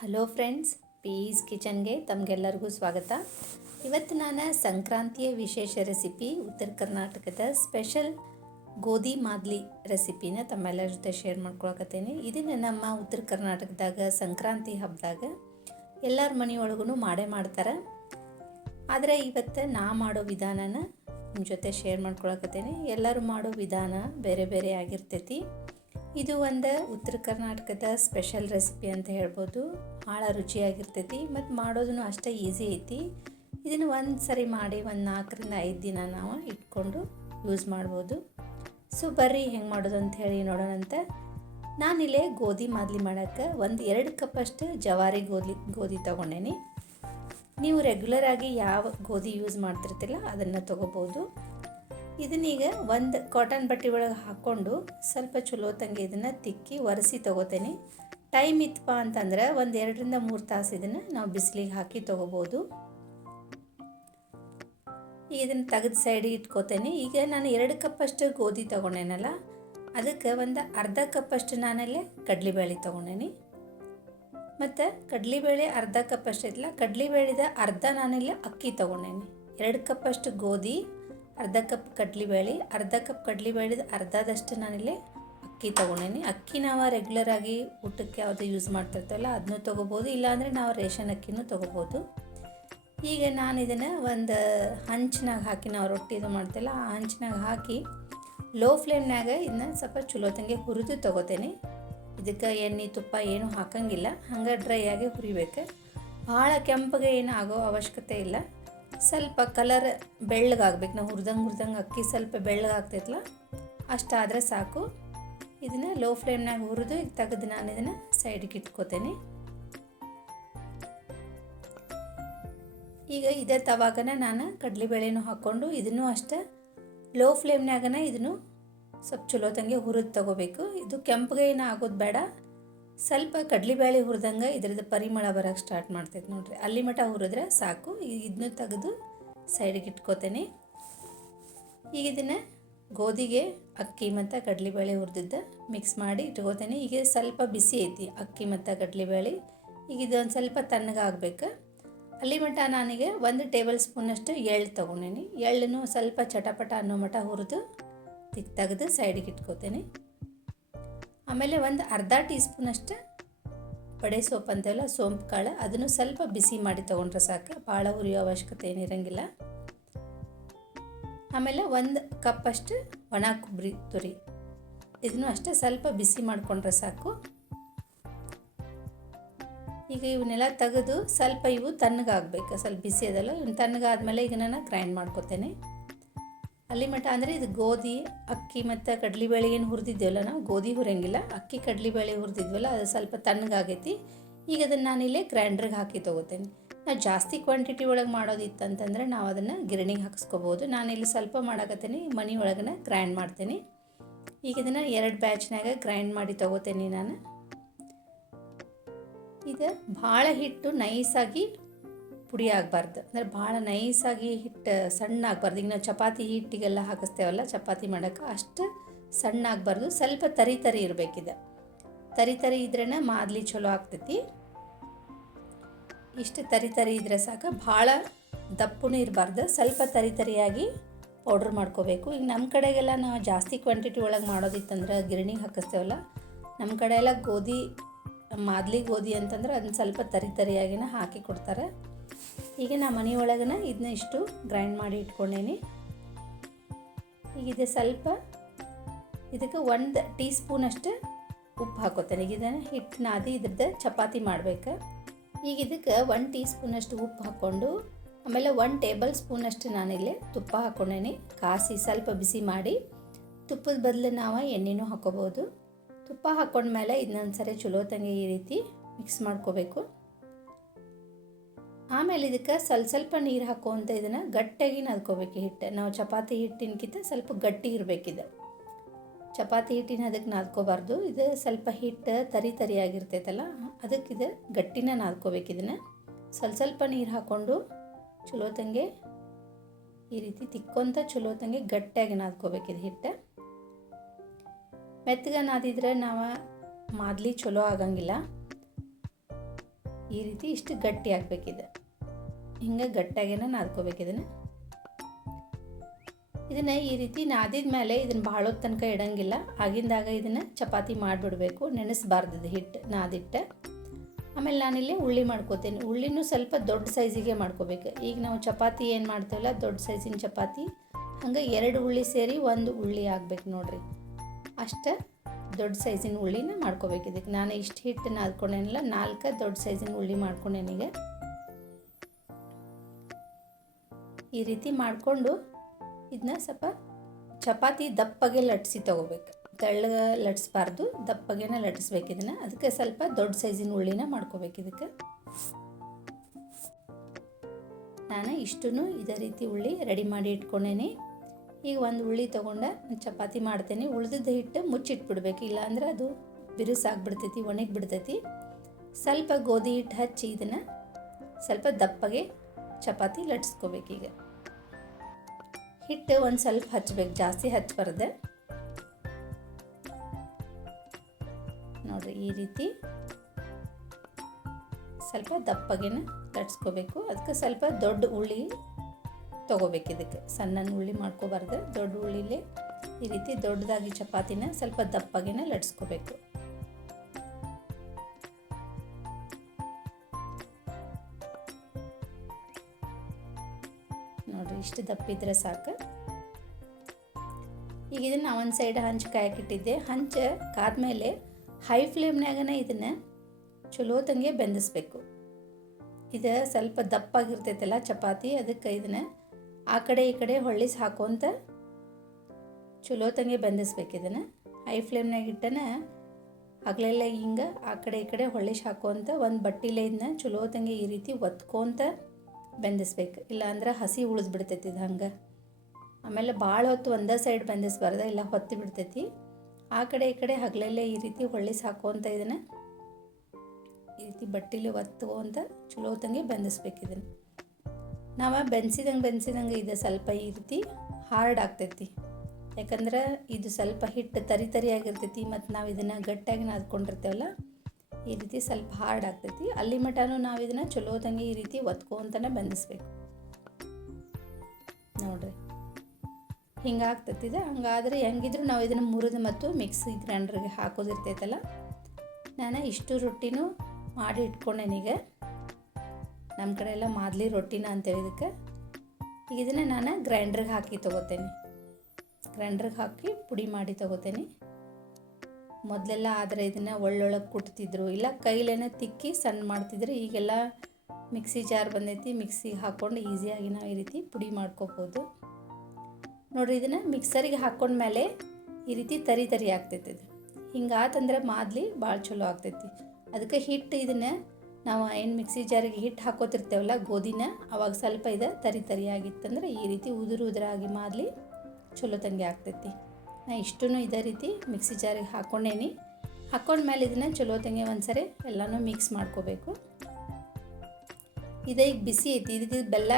Hello friends, piece ಕಿಚನ್ಗೆ ತಮಗೆಲ್ಲರಿಗೂ ಸ್ವಾಗತ. ಇವತ್ತು ನಾನು ಸಂಕ್ರಾಂತಿಯ ವಿಶೇಷ ರೆಸಿಪಿ ಉತ್ತರ ಕರ್ನಾಟಕದ ಸ್ಪೆಷಲ್ ಗೋಧಿ ಮಾದ್ಲಿ ರೆಸಿಪಿನ ತಮ್ಮೆಲ್ಲರ ಜೊತೆ ಶೇರ್ ಮಾಡ್ಕೊಳಕತ್ತೇನೆ. ಇದನ್ನು ನಮ್ಮ ಉತ್ತರ ಕರ್ನಾಟಕದಾಗ ಸಂಕ್ರಾಂತಿ ಹಬ್ಬದಾಗ ಎಲ್ಲರ ಮನೆಯೊಳಗೂ ಮಾಡೇ ಮಾಡ್ತಾರೆ. ಆದರೆ ಇವತ್ತು ನಾ ಮಾಡೋ ವಿಧಾನನ ನಿಮ್ಮ ಜೊತೆ ಶೇರ್ ಮಾಡ್ಕೊಳಕತ್ತೇನೆ. ಎಲ್ಲರೂ ಮಾಡೋ ವಿಧಾನ ಬೇರೆ ಬೇರೆ ಆಗಿರ್ತೈತಿ. ಇದು ಒಂದು ಉತ್ತರ ಕರ್ನಾಟಕದ ಸ್ಪೆಷಲ್ ರೆಸಿಪಿ ಅಂತ ಹೇಳ್ಬೋದು. ಭಾಳ ರುಚಿಯಾಗಿರ್ತೈತಿ ಮತ್ತು ಮಾಡೋದನ್ನು ಅಷ್ಟೇ ಈಸಿ ಐತಿ. ಇದನ್ನು ಒಂದು ಸರಿ ಮಾಡಿ ಒಂದು 4-5 ದಿನ ನಾವು ಇಟ್ಕೊಂಡು ಯೂಸ್ ಮಾಡ್ಬೋದು. ಸೊ ಬರ್ರಿ ಹೆಂಗೆ ಮಾಡೋದು ಅಂತ ಹೇಳಿ ನೋಡೋಣಂತ. ನಾನಿಲ್ಲೇ ಗೋಧಿ ಮಾದ್ಲಿ ಮಾಡೋಕ್ಕೆ 1-2 ಕಪ್ಪಷ್ಟು ಜವಾರಿ ಗೋಧಿ ತೊಗೊಂಡೇನಿ. ನೀವು ರೆಗ್ಯುಲರಾಗಿ ಯಾವ ಗೋಧಿ ಯೂಸ್ ಮಾಡ್ತಿರ್ತಿಲ್ಲ ಅದನ್ನು ತೊಗೋಬೋದು. ಇದನ್ನೀಗ ಒಂದು ಕಾಟನ್ ಬಟ್ಟೆ ಒಳಗೆ ಹಾಕ್ಕೊಂಡು ಸ್ವಲ್ಪ ಚಲೋ ತಂಗಿ ಇದನ್ನು ತಿಕ್ಕಿ ಒರೆಸಿ ತೊಗೋತೇನೆ. ಟೈಮ್ ಇತ್ತಪ್ಪ ಅಂತಂದ್ರೆ 1-2-3 ತಾಸು ಇದನ್ನು ನಾವು ಬಿಸಿಲಿಗೆ ಹಾಕಿ ತೊಗೋಬೋದು. ಈಗ ಇದನ್ನು ತೆಗೆದು ಸೈಡಿಗೆ ಇಟ್ಕೋತೇನೆ. ಈಗ ನಾನು 2 ಕಪ್ಪಷ್ಟು ಗೋಧಿ ತೊಗೊಂಡೇನಲ್ಲ, ಅದಕ್ಕೆ ಒಂದು ಅರ್ಧ ಕಪ್ಪಷ್ಟು ನಾನಲ್ಲೇ ಕಡಲೆಬೇಳೆ ತೊಗೊಂಡೇನಿ. ಮತ್ತು ಕಡಲೆಬೇಳೆ ಅರ್ಧ ಕಪ್ಪಷ್ಟು ಐತಲ್ಲ, ಕಡಲೆಬೇಳೆದ ಅರ್ಧ ನಾನಲ್ಲೇ ಅಕ್ಕಿ ತೊಗೊಂಡೇನಿ. 2 ಕಪ್ಪಷ್ಟು ಗೋಧಿ, ಅರ್ಧ ಕಪ್ ಕಡಲೆಬೇಳೆ, ಅರ್ಧ ಕಪ್ ಕಡಲೆಬೇಳೆದ ಅರ್ಧದಷ್ಟು ನಾನಿಲ್ಲಿ ಅಕ್ಕಿ ತೊಗೊಂಡೇನಿ. ಅಕ್ಕಿ ನಾವು ರೆಗ್ಯುಲರಾಗಿ ಊಟಕ್ಕೆ ಯಾವುದು ಯೂಸ್ ಮಾಡ್ತಿರ್ತವಲ್ಲ ಅದನ್ನೂ ತೊಗೋಬೋದು, ಇಲ್ಲಾಂದರೆ ನಾವು ರೇಷನ್ ಅಕ್ಕಿನೂ ತೊಗೋಬೋದು. ಈಗ ನಾನು ಇದನ್ನು ಒಂದು ಹಂಚಿನಾಗ ಹಾಕಿ, ನಾವು ರೊಟ್ಟಿ ಇದು ಮಾಡ್ತೀವಲ್ಲ ಆ ಹಂಚಿನಾಗ ಹಾಕಿ ಲೋ ಫ್ಲೇಮ್ನಾಗ ಇದನ್ನ ಸ್ವಲ್ಪ ಚಲೋ ತಂಗೆ ಹುರಿದು ತೊಗೋತೇನೆ. ಇದಕ್ಕೆ ಎಣ್ಣೆ ತುಪ್ಪ ಏನೂ ಹಾಕಂಗಿಲ್ಲ, ಹಂಗೆ ಡ್ರೈ ಆಗಿ ಹುರಿಬೇಕು. ಭಾಳ ಕೆಂಪಗೆ ಏನು ಆಗೋ ಅವಶ್ಯಕತೆ ಇಲ್ಲ. ಸ್ವಲ್ಪ ಕಲರ್ ಬೆಳ್ಳಗಾಗ್ಬೇಕು. ನಾವು ಹುರಿದಂಗೆ ಅಕ್ಕಿ ಸ್ವಲ್ಪ ಬೆಳ್ಳಗಾಗ್ತೈತಲ್ಲ ಅಷ್ಟಾದರೆ ಸಾಕು. ಇದನ್ನು ಲೋ ಫ್ಲೇಮ್ನಾಗ ಹುರಿದು ಈಗ ತೆಗೆದು ನಾನು ಇದನ್ನು ಸೈಡಿಗೆ ಇಟ್ಕೋತೇನೆ. ಈಗ ಇದೇ ತವಾಗನ ನಾನು ಕಡಲೆಬೇಳೆನೂ ಹಾಕ್ಕೊಂಡು ಇದನ್ನು ಅಷ್ಟೇ ಲೋ ಫ್ಲೇಮ್ನಾಗನ ಇದನ್ನು ಸ್ವಲ್ಪ ಚಲೋ ತಂಗೆ ಹುರಿದು ತಗೋಬೇಕು. ಇದು ಕೆಂಪಗೆ ಏನು ಆಗೋದು ಬೇಡ. ಸ್ವಲ್ಪ ಕಡಲೆಬೇಳೆ ಹುರಿದಂಗೆ ಇದ್ರದ್ದು ಪರಿಮಳ ಬರೋಕ್ಕೆ ಸ್ಟಾರ್ಟ್ ಮಾಡ್ತೈತೆ ನೋಡಿರಿ, ಅಲ್ಲಿ ಮಟ ಹುರಿದ್ರೆ ಸಾಕು. ಈಗ ಇದನ್ನು ತೆಗೆದು ಸೈಡಿಗೆ ಇಟ್ಕೋತೇನೆ. ಈಗ ಇದನ್ನು ಗೋಧಿಗೆ ಅಕ್ಕಿ ಮತ್ತು ಕಡಲೆಬೇಳೆ ಹುರಿದಿದ್ದು ಮಿಕ್ಸ್ ಮಾಡಿ ಇಟ್ಕೋತೇನೆ. ಈಗ ಸ್ವಲ್ಪ ಬಿಸಿ ಐತಿ ಅಕ್ಕಿ ಮತ್ತು ಕಡಲೆಬೇಳೆ. ಈಗ ಇದೊಂದು ಸ್ವಲ್ಪ ತಣ್ಣಗಾಗಬೇಕು. ಅಲ್ಲಿ ಮಟ ನಾನೀಗ 1 ಟೇಬಲ್ ಸ್ಪೂನಷ್ಟು ಎಳ್ಳು ತೊಗೊಂಡೇನಿ. ಎಳ್ಳನ್ನು ಸ್ವಲ್ಪ ಚಟಪಟ ಅನ್ನೋ ಮಟ ಹುರಿದು ತೆಗೆದು ಸೈಡಿಗೆ ಇಟ್ಕೋತೇನೆ. ಆಮೇಲೆ ಒಂದು ಅರ್ಧ ಟೀ ಸ್ಪೂನಷ್ಟು ಬಡೆ ಸೊಪ್ಪು ಅಂತೆಲ್ಲ ಸೋಂಪು ಕಾಳು, ಅದನ್ನು ಸ್ವಲ್ಪ ಬಿಸಿ ಮಾಡಿ ತೊಗೊಂಡ್ರೆ ಸಾಕು, ಭಾಳ ಹುರಿಯೋ ಅವಶ್ಯಕತೆ ಏನಿರಂಗಿಲ್ಲ. ಆಮೇಲೆ 1 ಕಪ್ಪಷ್ಟು ಒಣ ಕೊಬ್ಬರಿ ತುರಿ, ಇದನ್ನು ಅಷ್ಟೇ ಸ್ವಲ್ಪ ಬಿಸಿ ಮಾಡಿಕೊಂಡ್ರೆ ಸಾಕು. ಈಗ ಇವನ್ನೆಲ್ಲ ತೆಗೆದು ಸ್ವಲ್ಪ ಇವು ತಣ್ಣಗಾಗಬೇಕು, ಸ್ವಲ್ಪ ಬಿಸಿ ಅದಲ್ಲ. ಇನ್ನು ತಣ್ಣಗಾದ್ಮೇಲೆ ಈಗ ನಾನು ಗ್ರೈಂಡ್ ಮಾಡ್ಕೊತೇನೆ. ಅಲ್ಲಿ ಮಟ ಅಂದರೆ ಇದು ಗೋಧಿ ಅಕ್ಕಿ ಮತ್ತು ಕಡಲೆಬೇಳೆ ಏನು ಹುರಿದಿದ್ದೇವಲ್ಲ, ನಾವು ಗೋಧಿ ಹುರಿಯಂಗಿಲ್ಲ, ಅಕ್ಕಿ ಕಡಲೆಬೇಳೆ ಹುರಿದಿದ್ವಲ್ಲ ಅದು ಸ್ವಲ್ಪ ತಣ್ಣಗಾಗೈತಿ. ಈಗ ಅದನ್ನು ನಾನಿಲ್ಲೇ ಗ್ರೈಂಡ್ರಿಗೆ ಹಾಕಿ ತೊಗೋತೇನೆ. ನಾವು ಜಾಸ್ತಿ ಕ್ವಾಂಟಿಟಿ ಒಳಗೆ ಮಾಡೋದಿತ್ತಂತಂದರೆ ನಾವು ಅದನ್ನು ಗಿರಣಿಗೆ ಹಾಕಿಸ್ಕೋಬೋದು. ನಾನಿಲ್ಲಿ ಸ್ವಲ್ಪ ಮಾಡಕತ್ತೇನೆ, ಮನೆ ಒಳಗನೆ ಗ್ರೈಂಡ್ ಮಾಡ್ತೇನೆ. ಈಗ ಇದನ್ನು 2 ಬ್ಯಾಚ್ನಾಗ ಗ್ರೈಂಡ್ ಮಾಡಿ ತೊಗೋತೇನೆ ನಾನು. ಇದು ಭಾಳ ಹಿಟ್ಟು ನೈಸಾಗಿ ಪುಡಿ ಆಗಬಾರ್ದು, ಅಂದರೆ ಭಾಳ ನೈಸಾಗಿ ಹಿಟ್ಟು ಸಣ್ಣ ಆಗಬಾರ್ದು. ಈಗ ನಾವು ಚಪಾತಿ ಹಿಟ್ಟಿಗೆಲ್ಲ ಹಾಕಿಸ್ತೇವಲ್ಲ ಚಪಾತಿ ಮಾಡೋಕ್ಕೆ, ಅಷ್ಟು ಸಣ್ಣ ಆಗಬಾರ್ದು, ಸ್ವಲ್ಪ ತರಿ ಇರಬೇಕಿದೆ. ತರಿ ಇದ್ರೇ ಮಾದ್ಲಿ ಚಲೋ ಆಗ್ತೈತಿ. ಇಷ್ಟು ತರಿ ಇದ್ರೆ ಸಾಕು, ಭಾಳ ದಪ್ಪನೂ ಇರಬಾರ್ದು, ಸ್ವಲ್ಪ ತರಿಯಾಗಿ ಪೌಡ್ರ್ ಮಾಡ್ಕೋಬೇಕು. ಈಗ ನಮ್ಮ ಕಡೆಗೆಲ್ಲ ನಾವು ಜಾಸ್ತಿ ಕ್ವಾಂಟಿಟಿ ಒಳಗೆ ಮಾಡೋದಿತ್ತಂದ್ರೆ ಗಿರಣಿಗೆ ಹಾಕಿಸ್ತೇವಲ್ಲ, ನಮ್ಮ ಕಡೆ ಎಲ್ಲ ಮಾದ್ಲಿ ಗೋಧಿ ಅಂತಂದ್ರೆ ಅದನ್ನ ಸ್ವಲ್ಪ ತರಿಯಾಗಿನ ಹಾಕಿ ಕೊಡ್ತಾರೆ. ಈಗ ನಾ ಮನೆಯೊಳಗನ ಇದನ್ನ ಇಷ್ಟು ಗ್ರೈಂಡ್ ಮಾಡಿ ಇಟ್ಕೊಂಡೇನಿ. ಈಗ ಇದು ಸ್ವಲ್ಪ ಇದಕ್ಕೆ 1 ಟೀ ಸ್ಪೂನಷ್ಟು ಉಪ್ಪು ಹಾಕೋತೇನೆ. ಈಗ ಇದನ್ನು ಹಿಟ್ಟು ನಾದಿ ಇದ್ರದ್ದು ಚಪಾತಿ ಮಾಡಬೇಕು. ಈಗ ಇದಕ್ಕೆ 1 ಟೀ ಸ್ಪೂನಷ್ಟು ಉಪ್ಪು ಹಾಕ್ಕೊಂಡು, ಆಮೇಲೆ 1 ಟೇಬಲ್ ಸ್ಪೂನಷ್ಟು ನಾನಿಲ್ಲಿ ತುಪ್ಪ ಹಾಕ್ಕೊಂಡೇನಿ. ಕಾಸಿ ಸ್ವಲ್ಪ ಬಿಸಿ ಮಾಡಿ, ತುಪ್ಪದ ಬದಲು ನಾವು ಎಣ್ಣೆನೂ ಹಾಕೋಬೋದು. ತುಪ್ಪ ಹಾಕ್ಕೊಂಡ್ಮೇಲೆ ಇದನ್ನೊಂದ್ಸರಿ ಚಲೋ ತಂಗಿ ಈ ರೀತಿ ಮಿಕ್ಸ್ ಮಾಡ್ಕೋಬೇಕು. ಆಮೇಲೆ ಇದಕ್ಕೆ ಸ್ವಲ್ಪ ನೀರು ಹಾಕುವಂಥ ಇದನ್ನು ಗಟ್ಟಿಯಾಗಿ ನಾದ್ಕೋಬೇಕು. ಹಿಟ್ಟು ನಾವು ಚಪಾತಿ ಹಿಟ್ಟಿನಕ್ಕಿಂತ ಸ್ವಲ್ಪ ಗಟ್ಟಿ ಇರಬೇಕಿದೆ. ಚಪಾತಿ ಹಿಟ್ಟಿನ ಅದಕ್ಕೆ ನಾದ್ಕೋಬಾರ್ದು. ಇದು ಸ್ವಲ್ಪ ಹಿಟ್ಟು ತರಿಯಾಗಿರ್ತೈತಲ್ಲ ಅದಕ್ಕೆ ಇದು ಗಟ್ಟಿನ ನಾದ್ಕೋಬೇಕು. ಇದನ್ನು ಸ್ವಲ್ಪ ನೀರು ಹಾಕ್ಕೊಂಡು ಚಲೋ ತಂಗೆ ಈ ರೀತಿ ತಿಕ್ಕೊಂತ ಚಲೋ ತಂಗೆ ಗಟ್ಟಿಯಾಗಿ ನಾದ್ಕೋಬೇಕಿದು ಹಿಟ್ಟು. ಮೆತ್ತಗೆ ನಾದಿದ್ರೆ ನಾವು ಮಾದ್ಲಿ ಚಲೋ ಆಗಂಗಿಲ್ಲ. ಈ ರೀತಿ ಇಷ್ಟು ಗಟ್ಟಿ ಆಗಬೇಕಿದೆ. ಹಿಂಗೆ ಗಟ್ಟಿಯಾಗೇನ ನಾದ್ಕೋಬೇಕು ಇದನ್ನು ಈ ರೀತಿ ನಾದಿದ ಮೇಲೆ ಇದನ್ನು ಭಾಳ ಹೊತ್ತು ತನಕ ಇಡಂಗಿಲ್ಲ. ಆಗಿಂದಾಗ ಇದನ್ನು ಚಪಾತಿ ಮಾಡಿಬಿಡಬೇಕು, ನೆನೆಸಬಾರ್ದು ಹಿಟ್ಟು ನಾದಿಟ್ಟು. ಆಮೇಲೆ ನಾನಿಲ್ಲಿ ಉಳ್ಳಿ ಮಾಡ್ಕೋತೀನಿ. ಉಳ್ಳಿನೂ ಸ್ವಲ್ಪ ದೊಡ್ಡ ಸೈಜಿಗೆ ಮಾಡ್ಕೋಬೇಕು. ಈಗ ನಾವು ಚಪಾತಿ ಏನು ಮಾಡ್ತೇವಲ್ಲ ದೊಡ್ಡ ಸೈಜಿನ ಚಪಾತಿ, ಹಂಗೆ 2 ಉಳ್ಳಿ ಸೇರಿ 1 ಉಳ್ಳಿ ಆಗ್ಬೇಕು ನೋಡಿರಿ. ಅಷ್ಟು ದೊಡ್ಡ ಸೈಜಿನ ಉಳ್ಳಿನ ಮಾಡ್ಕೋಬೇಕು. ಇದಕ್ಕೆ ನಾನು ಇಷ್ಟು ಹಿಟ್ಟು ನಾದ್ಕೊಂಡೇನಿಲ್ಲ, 4 ದೊಡ್ಡ ಸೈಜಿನ ಉಳ್ಳಿ ಮಾಡ್ಕೊಂಡೇನೀಗ. ಈ ರೀತಿ ಮಾಡಿಕೊಂಡು ಇದನ್ನ ಸ್ವಲ್ಪ ಚಪಾತಿ ದಪ್ಪಗೆ ಲಟ್ಸಿ ತೊಗೋಬೇಕು. ತೆಳ್ಳಗೆ ಲಟ್ಸ್ಬಾರ್ದು, ದಪ್ಪಗೆನ ಲಟ್ಸ್ಬೇಕು ಇದನ್ನು. ಅದಕ್ಕೆ ಸ್ವಲ್ಪ ದೊಡ್ಡ ಸೈಜಿನ ಉಳ್ಳಿನ ಮಾಡ್ಕೋಬೇಕು. ಇದಕ್ಕೆ ನಾನು ಇಷ್ಟೂ ಇದೇ ರೀತಿ ಉಳ್ಳಿ ರೆಡಿ ಮಾಡಿ ಇಟ್ಕೊಂಡೇನಿ. ಈಗ 1 ಉಳ್ಳಿ ತೊಗೊಂಡು ಚಪಾತಿ ಮಾಡ್ತೇನೆ. ಉಳಿದಿದ್ದ ಹಿಟ್ಟು ಮುಚ್ಚಿಟ್ಬಿಡ್ಬೇಕು, ಇಲ್ಲಾಂದ್ರೆ ಅದು ಬಿರುಸಾಗ್ಬಿಡ್ತೈತಿ, ಒಣಗಿ ಬಿಡ್ತೈತಿ. ಸ್ವಲ್ಪ ಗೋಧಿ ಹಿಟ್ಟು ಹಚ್ಚಿ ಇದನ್ನು ಸ್ವಲ್ಪ ದಪ್ಪಗೆ ಚಪಾತಿ ಲಟ್ಸ್ಕೋಬೇಕೀಗ. ಹಿಟ್ಟು ಒಂದು ಸ್ವಲ್ಪ ಹಚ್ಚಬೇಕು, ಜಾಸ್ತಿ ಹಚ್ಚಬಾರ್ದು ನೋಡಿರಿ. ಈ ರೀತಿ ಸ್ವಲ್ಪ ದಪ್ಪಗೆನ ಲಟ್ಸ್ಕೋಬೇಕು. ಅದಕ್ಕೆ ಸ್ವಲ್ಪ ದೊಡ್ಡ ಉಳ್ಳಿ ತೊಗೋಬೇಕು. ಇದಕ್ಕೆ ಸಣ್ಣ ಉಳ್ಳಿ ಮಾಡ್ಕೋಬಾರ್ದು, ದೊಡ್ಡ ಉಳ್ಳಿಲೇ ಈ ರೀತಿ ದೊಡ್ಡದಾಗಿ ಚಪಾತಿನ ಸ್ವಲ್ಪ ದಪ್ಪಗೆನ ಲಟ್ಸ್ಕೋಬೇಕು. ನೋಡಿರಿ, ಇಷ್ಟು ದಪ್ಪಿದ್ರೆ ಸಾಕು. ಈಗ ಇದನ್ನು ಒಂದು ಸೈಡ್ ಹಂಚು ಕಾಯಕ್ಕಿಟ್ಟಿದ್ದೆ. ಹಂಚು ಕಾದ್ಮೇಲೆ ಹೈ ಫ್ಲೇಮ್ನಾಗನ ಇದನ್ನು ಚಲೋ ತಂಗೆ ಬೆಂದಿಸ್ಬೇಕು. ಇದು ಸ್ವಲ್ಪ ದಪ್ಪಾಗಿರ್ತೈತಲ್ಲ ಚಪಾತಿ, ಅದಕ್ಕೆ ಇದನ್ನು ಆ ಕಡೆ ಈ ಕಡೆ ಹೊಳ್ಳಿಸಿ ಹಾಕೋಂತ ಚಲೋ ತಂಗೆ ಬೆಂದಿಸ್ಬೇಕು. ಇದನ್ನು ಹೈ ಫ್ಲೇಮ್ನಾಗ ಇಟ್ಟನ ಹಗಲೆಲ್ಲ ಹಿಂಗೆ ಆ ಕಡೆ ಈ ಕಡೆ ಹೊಳ್ಳಿಸಿ ಹಾಕೋಂತ ಒಂದು ಬಟ್ಟಿಲೆ ಇದನ್ನ ಚಲೋ ತಂಗೆ ಈ ರೀತಿ ಒತ್ಕೊಂತ ಬೆಂದಿಸ್ಬೇಕು. ಇಲ್ಲಾಂದ್ರೆ ಹಸಿ ಉಳಿದ್ಬಿಡ್ತೈತಿ ಇದು ಹಂಗೆ. ಆಮೇಲೆ ಭಾಳ ಹೊತ್ತು ಒಂದೇ ಸೈಡ್ ಬೆಂದಿಸ್ಬಾರ್ದು, ಇಲ್ಲ ಹೊತ್ತಿ ಬಿಡ್ತೈತಿ. ಆ ಕಡೆ ಈ ಕಡೆ ಹಗಲೆಲ್ಲೇ ಈ ರೀತಿ ಹೊಳ್ಳಿಸಿ ಹಾಕೋಂತ ಇದನ್ನು ಈ ರೀತಿ ಬಟ್ಟಿಲಿ ಒತ್ಕೊಂತ ಚಲೋ ತಂಗೆ ಬೆಂದಿಸ್ಬೇಕು. ಇದನ್ನು ನಾವು ಬೆನ್ಸಿದಂಗೆ ಇದು ಸ್ವಲ್ಪ ಈ ರೀತಿ ಹಾರ್ಡ್ ಆಗ್ತೈತಿ. ಯಾಕಂದ್ರೆ ಇದು ಸ್ವಲ್ಪ ಹಿಟ್ಟು ತರಿಯಾಗಿರ್ತೈತಿ, ಮತ್ತು ನಾವು ಇದನ್ನು ಗಟ್ಟಿಯಾಗಿ ನಾದ್ಕೊಂಡಿರ್ತೇವಲ್ಲ, ಈ ರೀತಿ ಸ್ವಲ್ಪ ಹಾರ್ಡ್ ಆಗ್ತೈತಿ. ಅಲ್ಲಿ ಮಟನೂ ನಾವು ಇದನ್ನು ಚಲೋ ತಂಗೆ ಈ ರೀತಿ ಒತ್ಕೊಂತನೇ ಬೆಂದಿಸ್ಬೇಕು. ನೋಡಿರಿ, ಹಿಂಗೆ ಆಗ್ತೈತಿದೆ. ಹಂಗಾದ್ರೆ ಹೆಂಗಿದ್ರು ನಾವು ಇದನ್ನು ಮುರಿದು ಮತ್ತು ಮಿಕ್ಸಿ ಗ್ರೈಂಡ್ರಿಗೆ ಹಾಕೋದಿರ್ತೈತಲ್ಲ. ನಾನು ಇಷ್ಟು ರೊಟ್ಟಿನೂ ಮಾಡಿ ಇಟ್ಕೊಂಡೇನೀಗ. ನಮ್ಮ ಕಡೆ ಎಲ್ಲ ಮಾದಲಿ ರೊಟ್ಟಿನ ಅಂತೇಳಿ ಇದಕ್ಕೆ. ಈಗ ಇದನ್ನು ನಾನು ಗ್ರೈಂಡ್ರಿಗೆ ಹಾಕಿ ತೊಗೋತೇನೆ. ಗ್ರೈಂಡ್ರಿಗೆ ಹಾಕಿ ಪುಡಿ ಮಾಡಿ ತೊಗೋತೇನೆ. ಮೊದಲೆಲ್ಲ ಆದರೆ ಇದನ್ನು ಒಳ್ಳೊಳಗೆ ಕುಟ್ತಿದ್ರು, ಇಲ್ಲ ಕೈಲೇನೆ ತಿಕ್ಕಿ ಸಣ್ಣ ಮಾಡ್ತಿದ್ರು. ಈಗೆಲ್ಲ ಮಿಕ್ಸಿ ಜಾರ್ ಬಂದೈತಿ, ಮಿಕ್ಸಿಗೆ ಹಾಕ್ಕೊಂಡು ಈಸಿಯಾಗಿ ನಾವು ಈ ರೀತಿ ಪುಡಿ ಮಾಡ್ಕೋಬೋದು. ನೋಡಿರಿ, ಇದನ್ನು ಮಿಕ್ಸರಿಗೆ ಹಾಕ್ಕೊಂಡ್ಮೇಲೆ ಈ ರೀತಿ ತರಿ ಆಗ್ತೈತಿ. ಇದು ಹಿಂಗಾತಂದ್ರೆ ಮಾದಲಿ ಭಾಳ ಚಲೋ ಆಗ್ತೈತಿ. ಅದಕ್ಕೆ ಹಿಟ್ಟು ಇದನ್ನು ನಾವು ಏನು ಮಿಕ್ಸಿ ಜಾರಿಗೆ ಹಿಟ್ಟು ಹಾಕೋತಿರ್ತೇವಲ್ಲ ಗೋಧಿನ, ಅವಾಗ ಸ್ವಲ್ಪ ಇದು ತರಿಯಾಗಿತ್ತಂದ್ರೆ ಈ ರೀತಿ ಉದುರಾಗಿ ಮಾದಲಿ ಚಲೋ ತಂಗೆ ಆಗ್ತೈತಿ. ನಾ ಇಷ್ಟೂ ಇದೇ ರೀತಿ ಮಿಕ್ಸಿ ಜಾರಿಗೆ ಹಾಕ್ಕೊಂಡ್ಮೇಲೆ ಇದನ್ನು ಚಲೋ ತಂಗೆ ಒಂದ್ಸರಿ ಎಲ್ಲನೂ ಮಿಕ್ಸ್ ಮಾಡ್ಕೋಬೇಕು. ಇದು ಈಗ ಬಿಸಿ ಐತಿ. ಇದಕ್ಕೆ ಬೆಲ್ಲ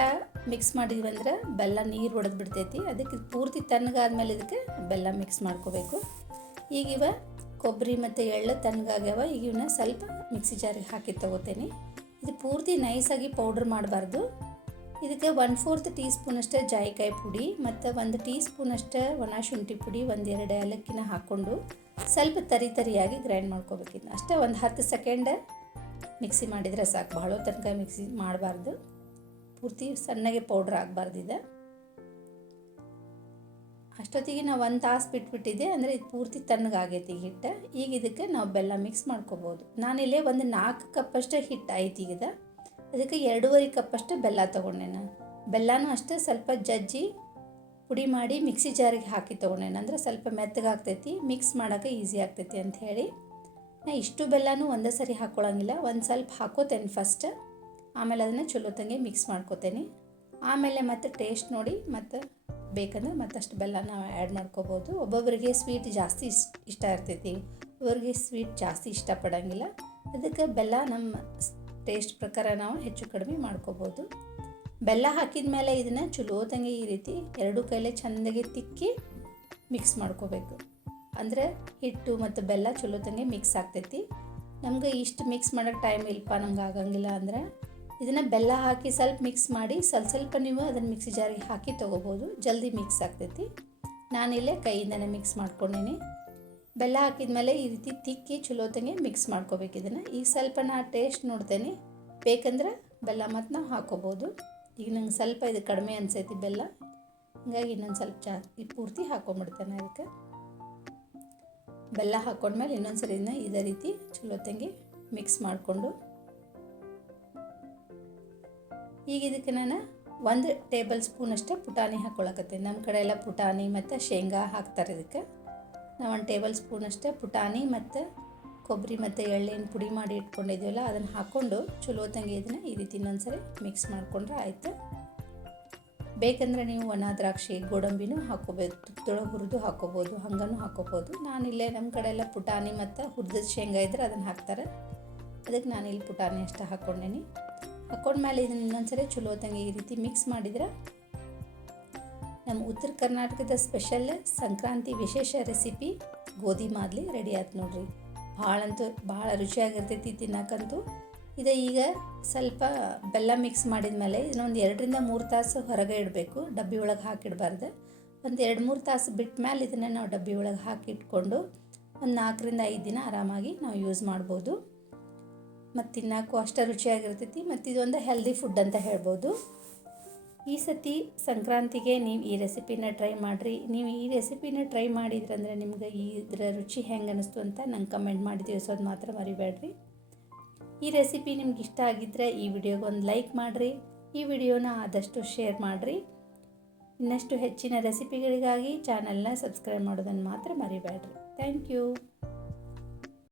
ಮಿಕ್ಸ್ ಮಾಡಿದ್ವಂದ್ರೆ ಬೆಲ್ಲ ನೀರು ಹೊಡೆದು ಬಿಡ್ತೈತಿ. ಅದಕ್ಕೆ ಪೂರ್ತಿ ತಣ್ಣಗಾದ್ಮೇಲೆ ಇದಕ್ಕೆ ಬೆಲ್ಲ ಮಿಕ್ಸ್ ಮಾಡ್ಕೋಬೇಕು. ಈಗ ಕೊಬ್ಬರಿ ಮತ್ತು ಎಳ್ಳು ತಣ್ಣಗಾಗ್ಯಾವ. ಈಗ ಇವನ್ನ ಸ್ವಲ್ಪ ಮಿಕ್ಸಿ ಜಾರಿಗೆ ಹಾಕಿ ತೊಗೋತೇನೆ. ಇದು ಪೂರ್ತಿ ನೈಸಾಗಿ ಪೌಡ್ರ್ ಮಾಡಬಾರ್ದು. ಇದಕ್ಕೆ 1/4 ಟೀ ಸ್ಪೂನಷ್ಟು ಜಾಯಿಕಾಯಿ ಪುಡಿ ಮತ್ತು 1 ಟೀ ಸ್ಪೂನಷ್ಟು ಒಣ ಶುಂಠಿ ಪುಡಿ, 1-2 ಏಲಕ್ಕಿನ ಹಾಕ್ಕೊಂಡು ಸ್ವಲ್ಪ ತರಿಯಾಗಿ ಗ್ರೈಂಡ್ ಮಾಡ್ಕೋಬೇಕಿದ್ದು. ಅಷ್ಟೇ ಒಂದು 10 ಸೆಕೆಂಡ್ ಮಿಕ್ಸಿ ಮಾಡಿದರೆ ಸಾಕು. ಭಾಳ ತನಕ ಮಿಕ್ಸಿ ಮಾಡಬಾರ್ದು, ಪೂರ್ತಿ ಸಣ್ಣಗೆ ಪೌಡ್ರ್ ಆಗಬಾರ್ದು. ಇದು ಅಷ್ಟೊತ್ತಿಗೆ ನಾವು 1 ತಾಸು ಬಿಟ್ಬಿಟ್ಟಿದ್ದೆ, ಅಂದರೆ ಇದು ಪೂರ್ತಿ ತಣ್ಣಗಾಗೈತಿ ಹಿಟ್ಟು. ಈಗ ಇದಕ್ಕೆ ನಾವು ಬೆಲ್ಲ ಮಿಕ್ಸ್ ಮಾಡ್ಕೋಬೋದು. ನಾನಿಲ್ಲೇ ಒಂದು 4 ಕಪ್ಪಷ್ಟು ಹಿಟ್ಟು ಐತಿ ಈಗ. ಅದಕ್ಕೆ 2.5 ಕಪ್ಪಷ್ಟು ಬೆಲ್ಲ ತೊಗೊಂಡೆ. ನಾನು ಬೆಲ್ಲನೂ ಅಷ್ಟೇ ಸ್ವಲ್ಪ ಜಜ್ಜಿ ಪುಡಿ ಮಾಡಿ ಮಿಕ್ಸಿ ಜಾರಿಗೆ ಹಾಕಿ ತೊಗೊಂಡೇನೆ. ಅಂದರೆ ಸ್ವಲ್ಪ ಮೆತ್ತಗಾಗ್ತೈತಿ, ಮಿಕ್ಸ್ ಮಾಡೋಕೆ ಈಸಿ ಆಗ್ತೈತಿ ಅಂಥೇಳಿ. ನಾ ಇಷ್ಟು ಬೆಲ್ಲನೂ ಒಂದೇ ಸರಿ ಹಾಕ್ಕೊಳ್ಳೋಂಗಿಲ್ಲ, ಒಂದು ಸ್ವಲ್ಪ ಹಾಕೋತೇನೆ ಫಸ್ಟ್. ಆಮೇಲೆ ಅದನ್ನು ಚಲೋ ತಂಗೆ ಮಿಕ್ಸ್ ಮಾಡ್ಕೋತೇನೆ. ಆಮೇಲೆ ಮತ್ತು ಟೇಸ್ಟ್ ನೋಡಿ ಮತ್ತು ಬೇಕಂದ್ರೆ ಮತ್ತಷ್ಟು ಬೆಲ್ಲ ನಾವು ಆ್ಯಡ್ ಮಾಡ್ಕೋಬೋದು. ಒಬ್ಬೊಬ್ಬರಿಗೆ ಸ್ವೀಟ್ ಜಾಸ್ತಿ ಇಷ್ಟ ಇರ್ತೈತಿ, ಒಬ್ಬರಿಗೆ ಸ್ವೀಟ್ ಜಾಸ್ತಿ ಇಷ್ಟಪಡೋಂಗಿಲ್ಲ. ಅದಕ್ಕೆ ಬೆಲ್ಲ ನಮ್ಮ ಟೇಸ್ಟ್ ಪ್ರಕಾರ ನಾವು ಹೆಚ್ಚು ಕಡಿಮೆ ಮಾಡ್ಕೋಬೋದು. ಬೆಲ್ಲ ಹಾಕಿದ ಮೇಲೆ ಇದನ್ನು ಚಲೋ ತಂಗೆ ಈ ರೀತಿ 2 ಕೈಲೇ ಚೆಂದಾಗಿ ತಿಕ್ಕಿ ಮಿಕ್ಸ್ ಮಾಡ್ಕೋಬೇಕು. ಅಂದರೆ ಹಿಟ್ಟು ಮತ್ತು ಬೆಲ್ಲ ಚಲೋ ತಂಗೆ ಮಿಕ್ಸ್ ಆಗ್ತೈತಿ. ನಮ್ಗೆ ಇಷ್ಟು ಮಿಕ್ಸ್ ಮಾಡೋಕ್ಕೆ ಟೈಮ್ ಇಲ್ಲಪ್ಪ ನಮ್ಗೆ ಆಗಂಗಿಲ್ಲ ಅಂದ್ರೆ ಇದನ್ನು ಬೆಲ್ಲ ಹಾಕಿ ಸ್ವಲ್ಪ ಮಿಕ್ಸ್ ಮಾಡಿ ಸ್ವಲ್ಪ ನೀವು ಅದನ್ನು ಮಿಕ್ಸಿ ಜಾರಿಗೆ ಹಾಕಿ ತೊಗೋಬೋದು, ಜಲ್ದಿ ಮಿಕ್ಸ್ ಆಗ್ತೈತಿ. ನಾನಿಲ್ಲೇ ಕೈಯಿಂದನೇ ಮಿಕ್ಸ್ ಮಾಡ್ಕೊಂಡೀನಿ. ಬೆಲ್ಲ ಹಾಕಿದ್ಮೇಲೆ ಈ ರೀತಿ ತಿಕ್ಕಿ ಚಲೋತಂಗೆ ಮಿಕ್ಸ್ ಮಾಡ್ಕೋಬೇಕು ಇದನ್ನು. ಈಗ ಸ್ವಲ್ಪ ನಾ ಟೇಸ್ಟ್ ನೋಡ್ತೇನೆ, ಬೇಕಂದ್ರೆ ಬೆಲ್ಲ ಮತ್ತು ನಾವು ಹಾಕೋಬೋದು. ಈಗ ನಂಗೆ ಸ್ವಲ್ಪ ಇದು ಕಡಿಮೆ ಅನಿಸೈತಿ ಬೆಲ್ಲ, ಹೀಗಾಗಿ ಇನ್ನೊಂದು ಸ್ವಲ್ಪ ಜಾಸ್ತಿ ಪೂರ್ತಿ ಹಾಕೊಂಡ್ಬಿಡ್ತೇನೆ. ಅದಕ್ಕೆ ಬೆಲ್ಲ ಹಾಕೊಂಡ್ಮೇಲೆ ಇನ್ನೊಂದು ಸರಿ ಇದೇ ರೀತಿ ಚಲೋತಂಗೆ ಮಿಕ್ಸ್ ಮಾಡಿಕೊಂಡು ಈಗ ಇದಕ್ಕೆ ನಾನು 1 ಟೇಬಲ್ ಸ್ಪೂನ್ ಅಷ್ಟೇ ಪುಟಾಣಿ ಹಾಕ್ಕೊಳಕತ್ತೀನಿ. ನಮ್ಮ ಕಡೆ ಎಲ್ಲ ಪುಟಾಣಿ ಮತ್ತು ಶೇಂಗಾ ಹಾಕ್ತಾರೆ. ಇದಕ್ಕೆ ನಾವು 1 ಟೇಬಲ್ ಸ್ಪೂನ್ ಅಷ್ಟೇ ಪುಟಾಣಿ ಮತ್ತು ಕೊಬ್ಬರಿ ಮತ್ತು ಎಳ್ಳಿನ ಪುಡಿ ಮಾಡಿ ಇಟ್ಕೊಂಡಿದ್ದೀವಲ್ಲ ಅದನ್ನು ಹಾಕ್ಕೊಂಡು ಚಲೋತಂಗೆ ಇದನ್ನು ಈ ರೀತಿ ಇನ್ನೊಂದ್ಸರಿ ಮಿಕ್ಸ್ ಮಾಡಿಕೊಂಡ್ರೆ ಆಯಿತು. ಬೇಕಂದರೆ ನೀವು ಒಣ ದ್ರಾಕ್ಷಿ ಗೋಡಂಬಿನೂ ಹಾಕ್ಕೋಬೋದು, ತುಪ್ಪದೊಳಗೆ ಹುರಿದು ಹಾಕ್ಕೋಬೋದು, ಹಂಗನೂ ಹಾಕ್ಕೋಬೋದು. ನಾನಿಲ್ಲೇ ನಮ್ಮ ಕಡೆ ಎಲ್ಲ ಪುಟಾಣಿ ಮತ್ತು ಹುರಿದ ಶೇಂಗಾ ಇದ್ದರೆ ಅದನ್ನು ಹಾಕ್ತಾರೆ, ಅದಕ್ಕೆ ನಾನಿಲ್ಲಿ ಪುಟಾಣಿ ಅಷ್ಟೇ ಹಾಕ್ಕೊಂಡೇನಿ. ಹಾಕ್ಕೊಂಡ್ಮೇಲೆ ಇದನ್ನು ಇನ್ನೊಂದ್ಸರಿ ಚಲೋತಂಗೆ ಈ ರೀತಿ ಮಿಕ್ಸ್ ಮಾಡಿದ್ರೆ ನಮ್ಮ ಉತ್ತರ ಕರ್ನಾಟಕದ ಸ್ಪೆಷಲ್ ಸಂಕ್ರಾಂತಿ ವಿಶೇಷ ರೆಸಿಪಿ ಗೋಧಿ ಮಾದ್ಲಿ ರೆಡಿ ಆಯ್ತು ನೋಡ್ರಿ. ಭಾಳ ರುಚಿಯಾಗಿರ್ತೈತಿ ತಿನ್ನಕ್ಕಂತೂ. ಇದು ಈಗ ಸ್ವಲ್ಪ ಬೆಲ್ಲ ಮಿಕ್ಸ್ ಮಾಡಿದ ಮೇಲೆ ಇದನ್ನೊಂದು 2 ರಿಂದ 3 ತಾಸು ಹೊರಗೆ ಇಡಬೇಕು, ಡಬ್ಬಿ ಒಳಗೆ ಹಾಕಿಡಬಾರ್ದು. ಒಂದು 2-3 ತಾಸು ಬಿಟ್ಟ ಮೇಲೆ ಇದನ್ನು ನಾವು ಡಬ್ಬಿ ಒಳಗೆ ಹಾಕಿಟ್ಕೊಂಡು ಒಂದು 4 ರಿಂದ 5 ದಿನ ಆರಾಮಾಗಿ ನಾವು ಯೂಸ್ ಮಾಡ್ಬೋದು. ಮತ್ತು ತಿನ್ನೋಕ್ಕೂ ಅಷ್ಟೇ ರುಚಿಯಾಗಿರ್ತೈತಿ, ಮತ್ತು ಇದೊಂದು ಹೆಲ್ದಿ ಫುಡ್ ಅಂತ ಹೇಳ್ಬೋದು. ಈ ಸತಿ ಸಂಕ್ರಾಂತಿಗೆ ನೀವು ಈ ರೆಸಿಪಿನ ಟ್ರೈ ಮಾಡಿರಿ. ನೀವು ಈ ರೆಸಿಪಿನ ಟ್ರೈ ಮಾಡಿದ್ರಂದರೆ ನಿಮ್ಗೆ ಇದರ ರುಚಿ ಹೆಂಗೆ ಅನ್ನಿಸ್ತು ಅಂತ ನಂಗೆ ಕಮೆಂಟ್ ಮಾಡಿ ತಿಳಿಸೋದು ಮಾತ್ರ ಮರಿಬೇಡ್ರಿ. ಈ ರೆಸಿಪಿ ನಿಮ್ಗೆ ಇಷ್ಟ ಆಗಿದ್ದರೆ ಈ ವಿಡಿಯೋಗೆ ಒಂದು ಲೈಕ್ ಮಾಡಿರಿ, ಈ ವಿಡಿಯೋನ ಆದಷ್ಟು ಶೇರ್ ಮಾಡಿರಿ. ಇನ್ನಷ್ಟು ಹೆಚ್ಚಿನ ರೆಸಿಪಿಗಳಿಗಾಗಿ ಚಾನಲ್ನ ಸಬ್ಸ್ಕ್ರೈಬ್ ಮಾಡೋದನ್ನು ಮಾತ್ರ ಮರಿಬೇಡ್ರಿ. Thank you.